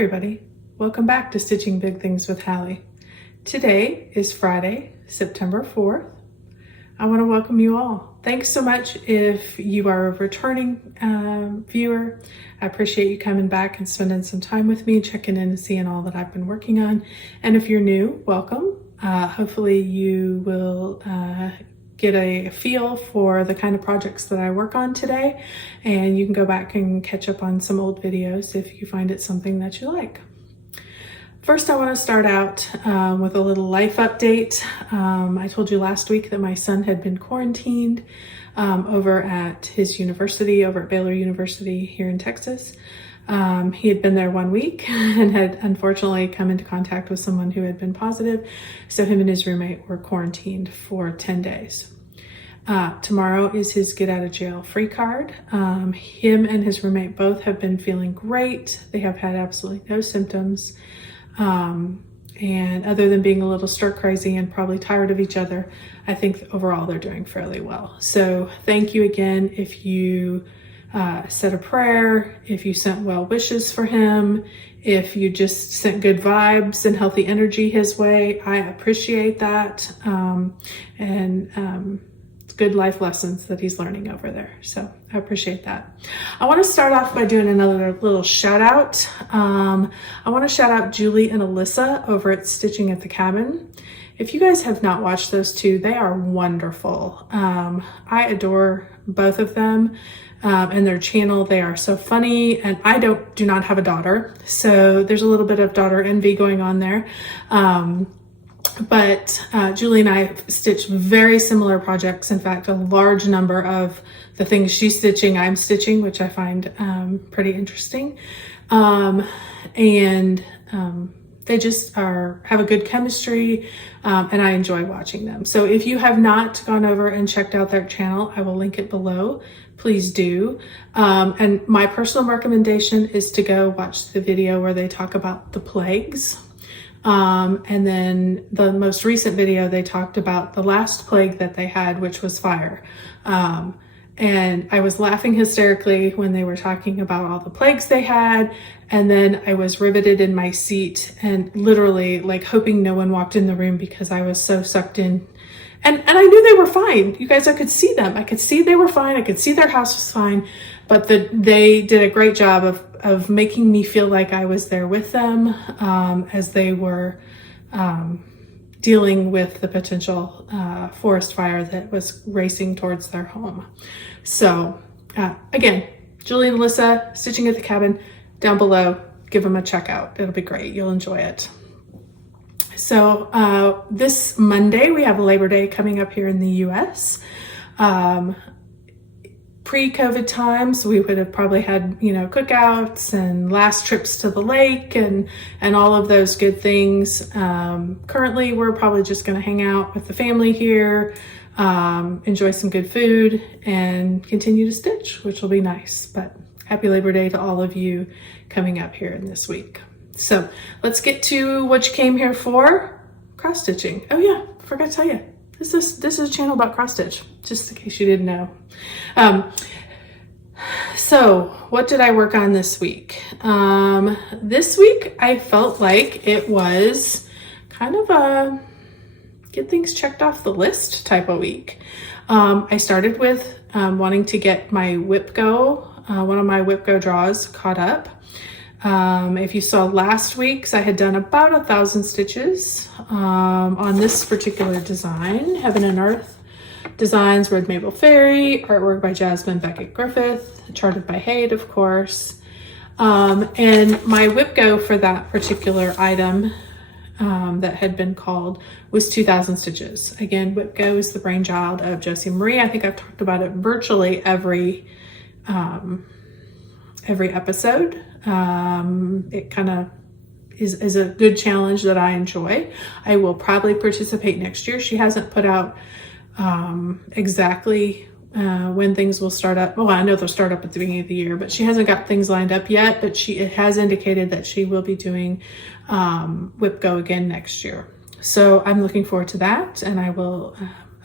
everybody, welcome back to Stitching Big Things with Hallie. Today is Friday, September 4th. I want to welcome you all. Thanks so much if you are a returning viewer. I appreciate you coming back and spending some time with me, checking in and seeing all that I've been working on. And if you're new, welcome. Hopefully you will get a feel for the kind of projects that I work on today, and you can go back and catch up on some old videos if you find it something that you like. First, I want to start out with a little life update. I told you last week that my son had been quarantined over at his university, over at Baylor University here in Texas. He had been there 1 week and had unfortunately come into contact with someone who had been positive. So him and his roommate were quarantined for 10 days. Tomorrow is his get out of jail free card. Him and his roommate both have been feeling great. They have had absolutely no symptoms. And other than being a little stir crazy and probably tired of each other, I think overall they're doing fairly well. So thank you again if you said a prayer, if you sent well wishes for him, if you just sent good vibes and healthy energy his way. I appreciate that. It's good life lessons that he's learning over there. So I appreciate that. I want to start off by doing another little shout out. I want to shout out Julie and Alyssa over at Stitching at the Cabin. If you guys have not watched those two, they are wonderful. I adore both of them. And their channel. They are so funny, and I do not have a daughter, so there's a little bit of daughter envy going on there. But Julie and I stitch very similar projects. In fact, a large number of the things she's stitching, I'm stitching, which I find pretty interesting. They just have a good chemistry, and I enjoy watching them. So if you have not gone over and checked out their channel, I will link it below. Please do. And my personal recommendation is to go watch the video where they talk about the plagues. And then the most recent video, they talked about the last plague that they had, which was fire. And I was laughing hysterically when they were talking about all the plagues they had. And then I was riveted in my seat and literally like hoping no one walked in the room because I was so sucked in. And I knew they were fine. You guys, I could see them. I could see they were fine. I could see their house was fine. But they did a great job of making me feel like I was there with them as they were dealing with the potential forest fire that was racing towards their home. So again, Julie and Alyssa, Stitching at the Cabin, down below. Give them a check out. It'll be great. You'll enjoy it. So this Monday, we have Labor Day coming up here in the US. Pre-COVID times, we would have probably had, cookouts and last trips to the lake and all of those good things. Currently, we're probably just going to hang out with the family here, enjoy some good food, and continue to stitch, which will be nice. But happy Labor Day to all of you coming up here in this week. So let's get to what you came here for, cross stitching. Oh yeah, forgot to tell you, this is a channel about cross stitch, just in case you didn't know. So what did I work on this week? This week I felt like it was kind of a get things checked off the list type of week. I started with wanting to get my Whip Go, one of my Whip Go draws caught up. If you saw last week's, I had done about 1,000 stitches on this particular design, Heaven and Earth. Designs, Red Maple Fairy, artwork by Jasmine Beckett Griffith, charted by Hade, of course. And my Whip Go for that particular item that had been called was 2,000 stitches. Again, Whip Go is the brainchild of Josie Marie. I think I've talked about it virtually every episode. It kind of is a good challenge that I enjoy. I will probably participate next year. She hasn't put out exactly when things will start up. Well, I know they'll start up at the beginning of the year, but she hasn't got things lined up yet, but it has indicated that she will be doing Whip Go again next year. So I'm looking forward to that, and I will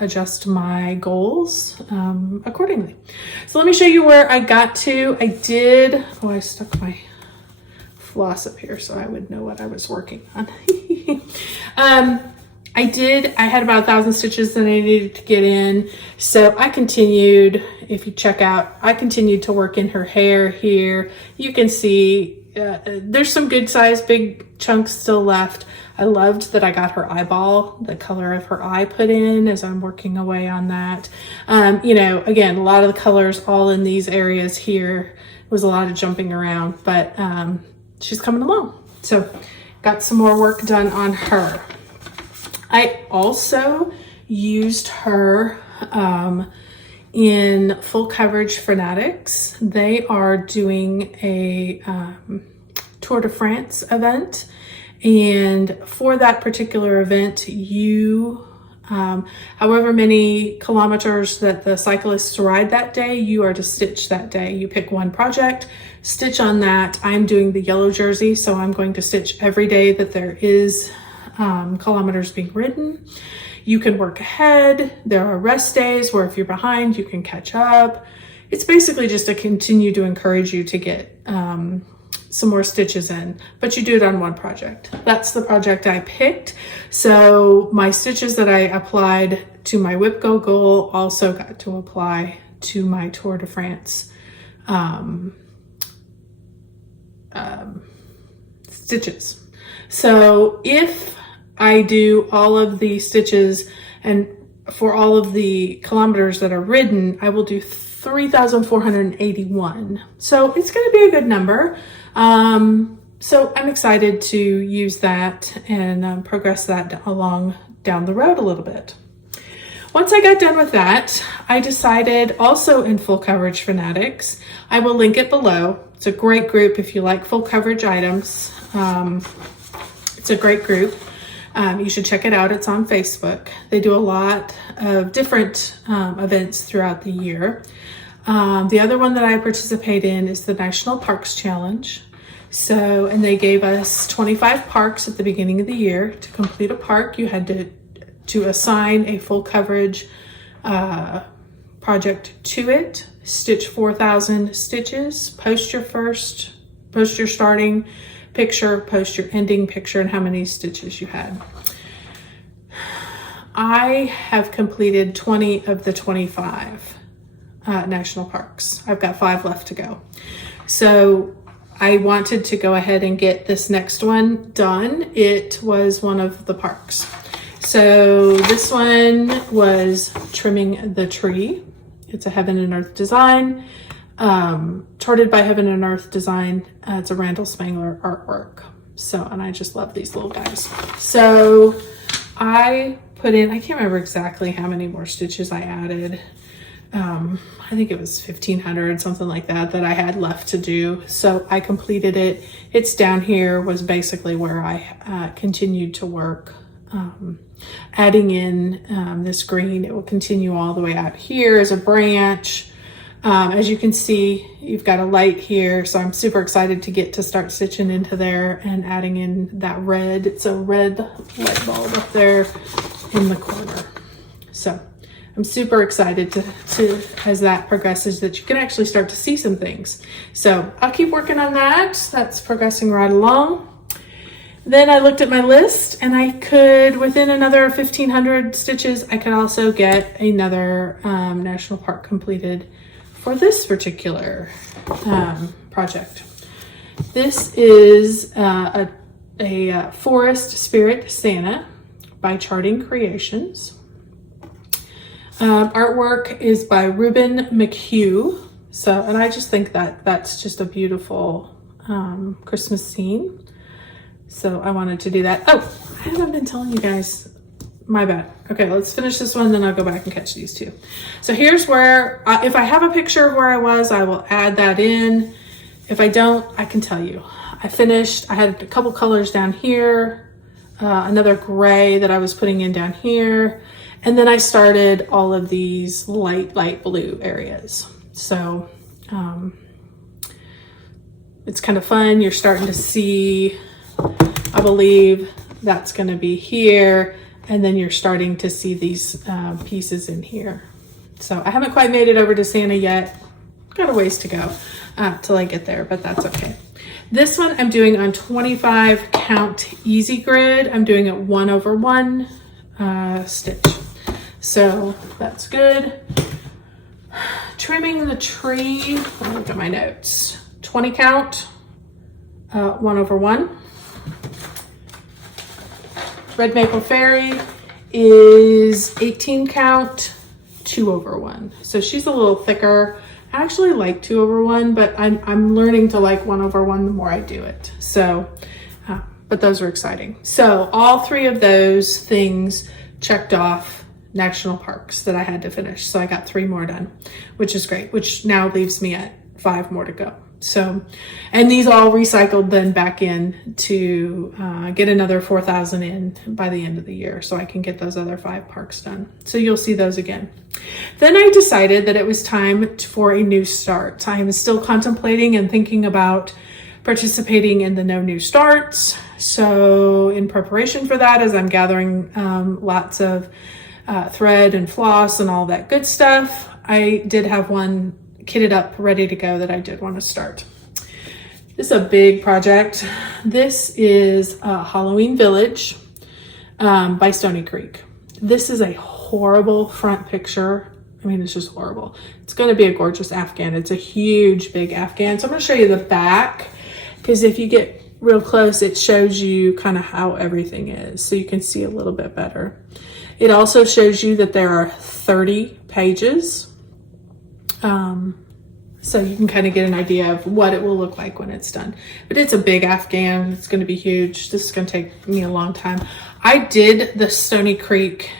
adjust my goals accordingly. So let me show you where I got to. I stuck my floss up here so I would know what I was working on. I had about 1,000 stitches that I needed to get in. So I continued, if you check out, I continued to work in her hair here. You can see there's some good size, big chunks still left. I loved that I got her eyeball, the color of her eye put in as I'm working away on that. You know, again, a lot of the colors all in these areas here. It was a lot of jumping around, but she's coming along. So got some more work done on her. I also used her in Full Coverage Fanatics. They are doing a Tour de France event. And for that particular event, you, however many kilometers that the cyclists ride that day, you are to stitch that day. You pick one project, stitch on that. I'm doing the yellow jersey, so I'm going to stitch every day that there is kilometers being ridden. You can work ahead. There are rest days where if you're behind, you can catch up. It's basically just to continue to encourage you to get some more stitches in, but you do it on one project. That's the project I picked. So my stitches that I applied to my Whip Go goal also got to apply to my Tour de France stitches. So if I do all of the stitches and for all of the kilometers that are ridden, I will do 3,481. So it's going to be a good number. So I'm excited to use that and progress that along down the road a little bit. Once I got done with that, I decided also in Full Coverage Fanatics, I will link it below. It's a great group if you like full coverage items. It's a great group. You should check it out. It's on Facebook. They do a lot of different events throughout the year. The other one that I participate in is the National Parks Challenge. So, and they gave us 25 parks at the beginning of the year. To complete a park, you had to assign a full coverage project to it, stitch 4,000 stitches, post your starting picture, post your ending picture, and how many stitches you had. I have completed 20 of the 25 national parks. I've got 5 left to go. So I wanted to go ahead and get this next one done. It was one of the parks. So this one was trimming the tree. It's a Heaven and Earth design, charted by Heaven and Earth Design. It's a Randall Spangler artwork. So, and I just love these little guys. So I put in, I can't remember exactly how many more stitches I added. I think it was 1,500, something like that, that I had left to do. So I completed it. It's down here was basically where I continued to work. Adding in this green, it will continue all the way out here as a branch. As you can see, you've got a light here, so I'm super excited to get to start stitching into there and adding in that red. It's a red light bulb up there in the corner. So I'm super excited to as that progresses, that you can actually start to see some things. So I'll keep working on that. That's progressing right along. Then I looked at my list and I could, within another 1,500 stitches, I could also get another national park completed for this particular project. This is a Forest Spirit Santa by Charting Creations. Artwork is by Ruben McHugh. So, and I just think that that's just a beautiful Christmas scene. So I wanted to do that. Oh, I haven't been telling you guys, my bad. Okay, let's finish this one, then I'll go back and catch these two. So here's where, if I have a picture of where I was, I will add that in. If I don't, I can tell you. I finished, I had a couple colors down here, another gray that I was putting in down here. And then I started all of these light blue areas. So it's kind of fun. You're starting to see, I believe that's going to be here. And then you're starting to see these pieces in here. So I haven't quite made it over to Santa yet. Got a ways to go till I get there, but that's okay. This one I'm doing on 25 count easy grid. I'm doing it 1/1 stitch. So that's good. Trimming the tree, look at my notes. 20 count, 1/1. Red Maple Fairy is 18 count, 2/1. So she's a little thicker. I actually like 2/1, but I'm learning to like 1/1 the more I do it. So, but those are exciting. So all three of those things checked off national parks that I had to finish. So I got 3 more done, which is great, which now leaves me at 5 more to go. So, and these all recycled then back in to get another 4,000 in by the end of the year, so I can get those other 5 parks done. So you'll see those again. Then I decided that it was time for a new start. I am still contemplating and thinking about participating in the No New Starts. So in preparation for that, as I'm gathering lots of thread and floss and all that good stuff, I did have one kitted up ready to go that I did want to start. This is a big project. This is Halloween Village by Stoney Creek. This is a horrible front picture. I mean, it's just horrible. It's going to be a gorgeous Afghan. It's a huge, big Afghan. So I'm going to show you the back, because if you get real close, it shows you kind of how everything is, so you can see a little bit better. It also shows you that there are 30 pages. So you can kind of get an idea of what it will look like when it's done. But it's a big Afghan. It's going to be huge. This is going to take me a long time. I did the Stoney Creek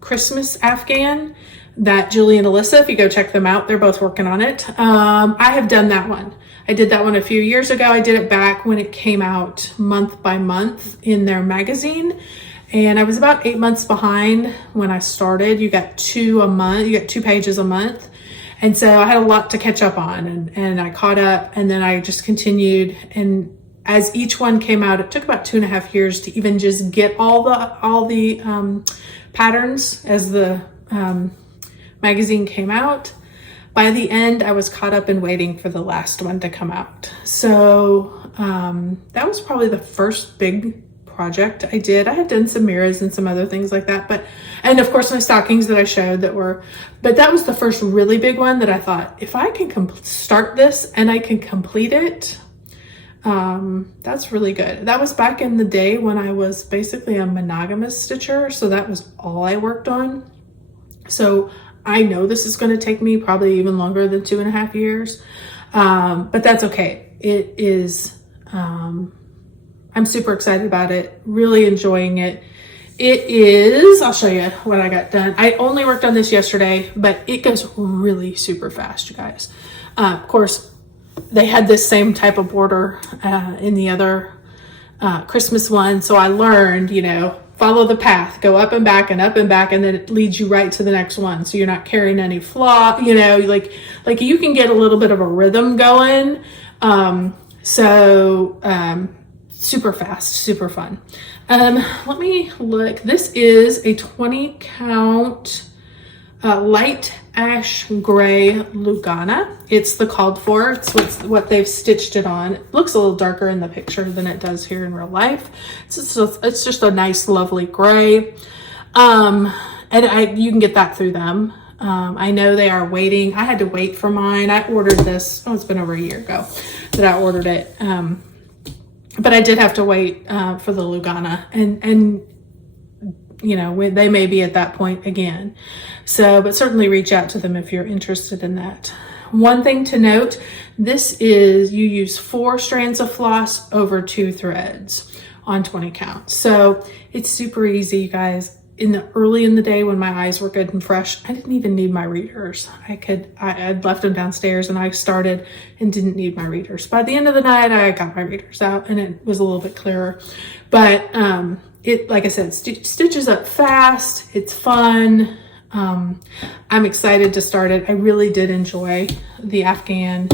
Christmas Afghan that Julie and Alyssa, if you go check them out, they're both working on it. I have done that one. I did that one a few years ago. I did it back when it came out month by month in their magazine. And I was about 8 months behind when I started. You got 2 a month, you got 2 pages a month. And so I had a lot to catch up on, and I caught up, and then I just continued. And as each one came out, it took about 2.5 years to even just get all the patterns as the magazine came out. By the end, I was caught up and waiting for the last one to come out. So that was probably the first big project I did. I had done some mirrors and some other things like that, and of course my stockings that I showed but that was the first really big one that I thought, if I can start this and I can complete it, that's really good. That was back in the day when I was basically a monogamous stitcher, so that was all I worked on. So I know this is going to take me probably even longer than 2.5 years, but that's okay. It is, I'm super excited about it, really enjoying it. It is, I'll show you what I got done. I only worked on this yesterday, but it goes really super fast, you guys. Of course, they had this same type of border in the other Christmas one. So I learned, follow the path, go up and back, and then it leads you right to the next one. So you're not carrying any flaw, like you can get a little bit of a rhythm going. Super fast, super fun. Let me look. This is a 20 count light ash gray Lugana. It's the called for. It's what they've stitched it on. It looks a little darker in the picture than it does here in real life. It's just a nice, lovely gray. And you can get that through them. I know they are waiting. I had to wait for mine. I ordered this. It's been over a year ago that I ordered it. But I did have to wait for the Lugana, and they may be at that point again. So, but certainly reach out to them if you're interested in that. One thing to note, this is, you use 4 strands of floss over 2 threads on 20 count. So it's super easy, you guys. Early in the day when my eyes were good and fresh, I didn't even need my readers. I'd left them downstairs and I started and didn't need my readers. By the end of the night, I got my readers out and it was a little bit clearer. But it, like I said, stitches up fast. It's fun. I'm excited to start it. I really did enjoy the Afghan.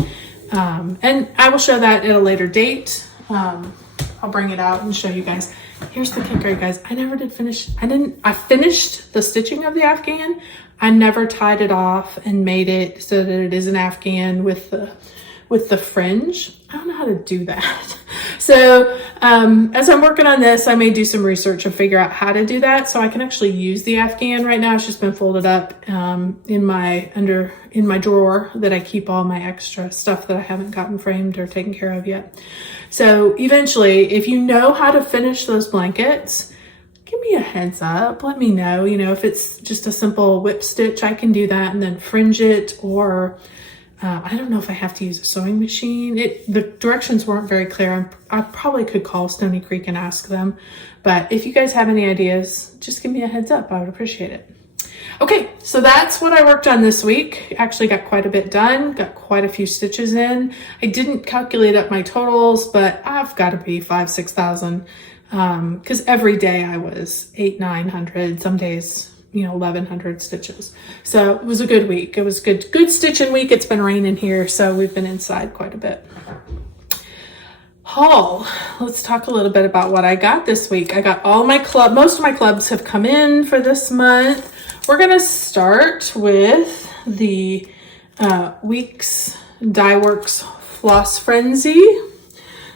And I will show that at a later date. I'll bring it out and show you guys. Here's the kicker, you guys. I never did finish. I finished the stitching of the Afghan. I never tied it off and made it so that it is an Afghan with with the fringe. I don't know how to do that. So as I'm working on this, I may do some research and figure out how to do that so I can actually use the Afghan. Right now it's just been folded up in my drawer that I keep all my extra stuff that I haven't gotten framed or taken care of yet. So eventually, if you know how to finish those blankets, give me a heads up. Let me know, if it's just a simple whip stitch, I can do that and then fringe it, or I don't know if I have to use a sewing machine. The directions weren't very clear. I probably could call Stoney Creek and ask them. But if you guys have any ideas, just give me a heads up. I would appreciate it. Okay, so that's what I worked on this week. Actually got quite a bit done, got quite a few stitches in. I didn't calculate up my totals, but I've got to be 5,000-6,000 because every day I was 800-900, some days 1,100 stitches. So it was a good week. It was good stitching week. It's been raining here, so we've been inside quite a bit. Haul. Let's talk a little bit about what I got this week. I got most of my clubs have come in for this month. We're gonna start with the Weeks Dye Works Floss Frenzy.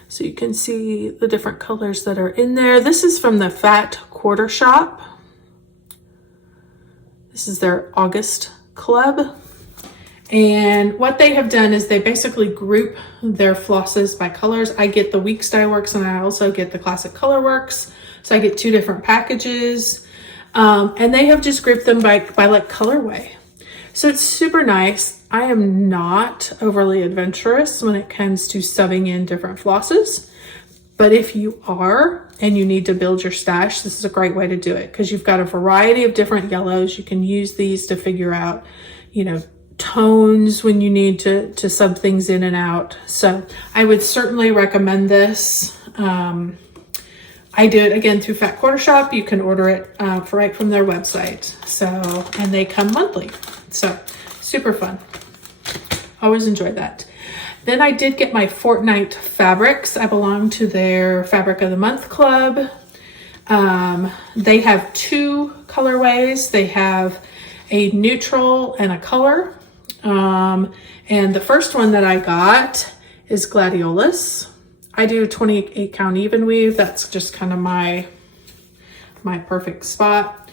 So you can see the different colors that are in there. This is from the Fat Quarter Shop. This is their August club. And what they have done is they basically group their flosses by colors. I get the Weeks Dye Works and I also get the Classic Color Works. So I get two different packages. And they have just grouped them by like colorway. So it's super nice. I am not overly adventurous when it comes to subbing in different flosses. But if you are and you need to build your stash, this is a great way to do it because you've got a variety of different yellows. You can use these to figure out, tones when you need to sub things in and out. So I would certainly recommend this. I do it again through Fat Quarter Shop. You can order it right from their website. So, and they come monthly. So super fun. Always enjoy that. Then I did get my Fortnite fabrics. I belong to their Fabric of the Month Club. They have two colorways. They have a neutral and a color. And the first one that I got is Gladiolus. I do 28 count even weave. That's just kind of my perfect spot.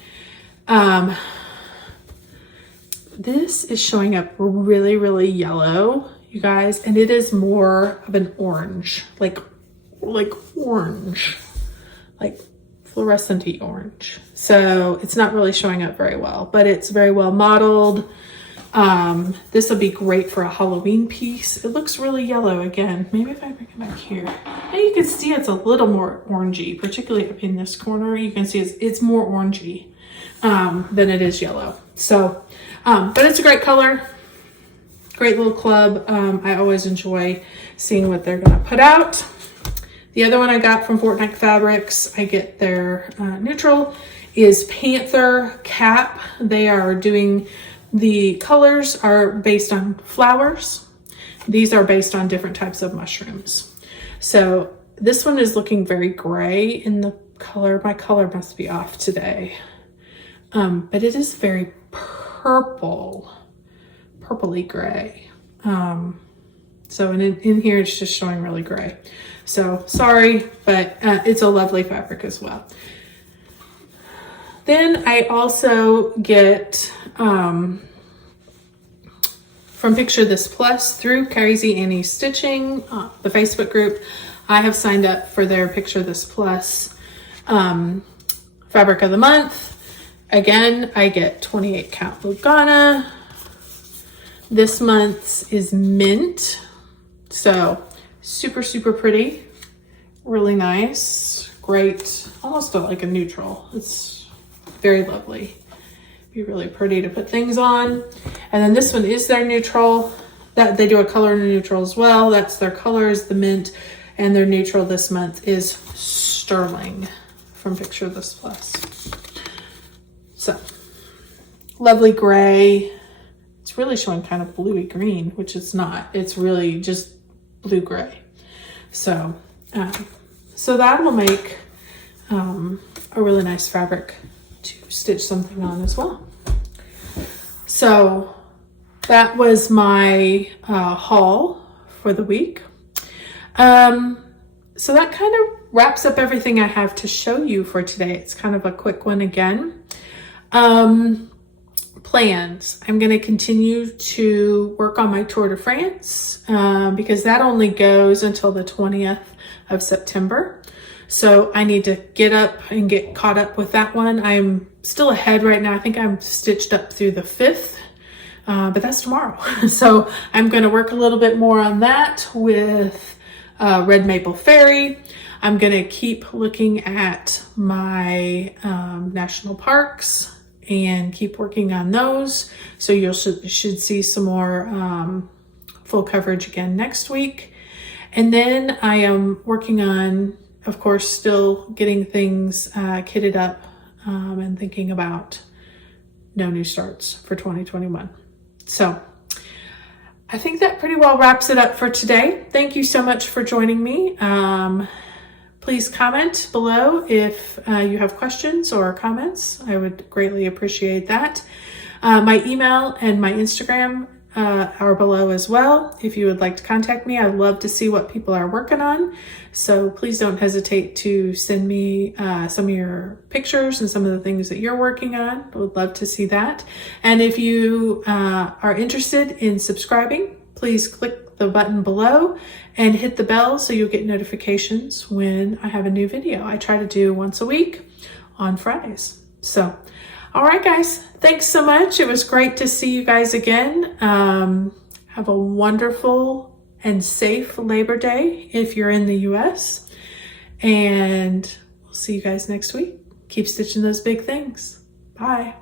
This is showing up really, really yellow, you guys, and it is more of an orange, like orange, like fluorescent-y orange. So it's not really showing up very well, but it's very well modeled. This will be great for a Halloween piece. It looks really yellow again. Maybe if I bring it back here. And you can see it's a little more orangey, particularly up in this corner. You can see it's more orangey than it is yellow. So, but it's a great color. Great little club. I always enjoy seeing what they're going to put out. The other one I got from Fortnite Fabrics, I get their neutral, is Panther Cap. They are doing, the colors are based on flowers. These are based on different types of mushrooms. So this one is looking very gray in the color. My color must be off today. But it is very purpley gray. So in here, it's just showing really gray. So sorry, but it's a lovely fabric as well. Then I also get from Picture This Plus through Crazy Annie Stitching, the Facebook group. I have signed up for their Picture This Plus Fabric of the Month. Again, I get 28 count Lugana. This month's is mint. So super, super pretty. Really nice. Great. Almost like a neutral. It's very lovely. Be really pretty to put things on. And then this one is their neutral. That they do a color in a neutral as well. That's their color is the mint. And their neutral this month is Sterling from Picture This Plus. So, lovely gray. It's really showing kind of bluey green, which it's not. It's really just blue gray. So, so that will make a really nice fabric to stitch something on as well. So that was my haul for the week. So that kind of wraps up everything I have to show you for today. It's kind of a quick one again. Plans. I'm going to continue to work on my Tour de France because that only goes until the 20th of September. So I need to get up and get caught up with that one. I'm still ahead right now. I think I'm stitched up through the 5th, but that's tomorrow. So I'm going to work a little bit more on that with Red Maple Ferry. I'm going to keep looking at my national parks and keep working on those. So you should see some more full coverage again next week. And then I am working on, of course, still getting things kitted up and thinking about no new starts for 2021. So I think that pretty well wraps it up for today. Thank you so much for joining me. Please comment below if you have questions or comments. I would greatly appreciate that. My email and my Instagram are below as well. If you would like to contact me, I'd love to see what people are working on. So please don't hesitate to send me some of your pictures and some of the things that you're working on. I would love to see that. And if you are interested in subscribing, please click the button below and hit the bell so you'll get notifications when I have a new video. I try to do once a week on Fridays. So, all right, guys, thanks so much. It was great to see you guys again. Have a wonderful and safe Labor Day if you're in the US. And we'll see you guys next week. Keep stitching those big things. Bye.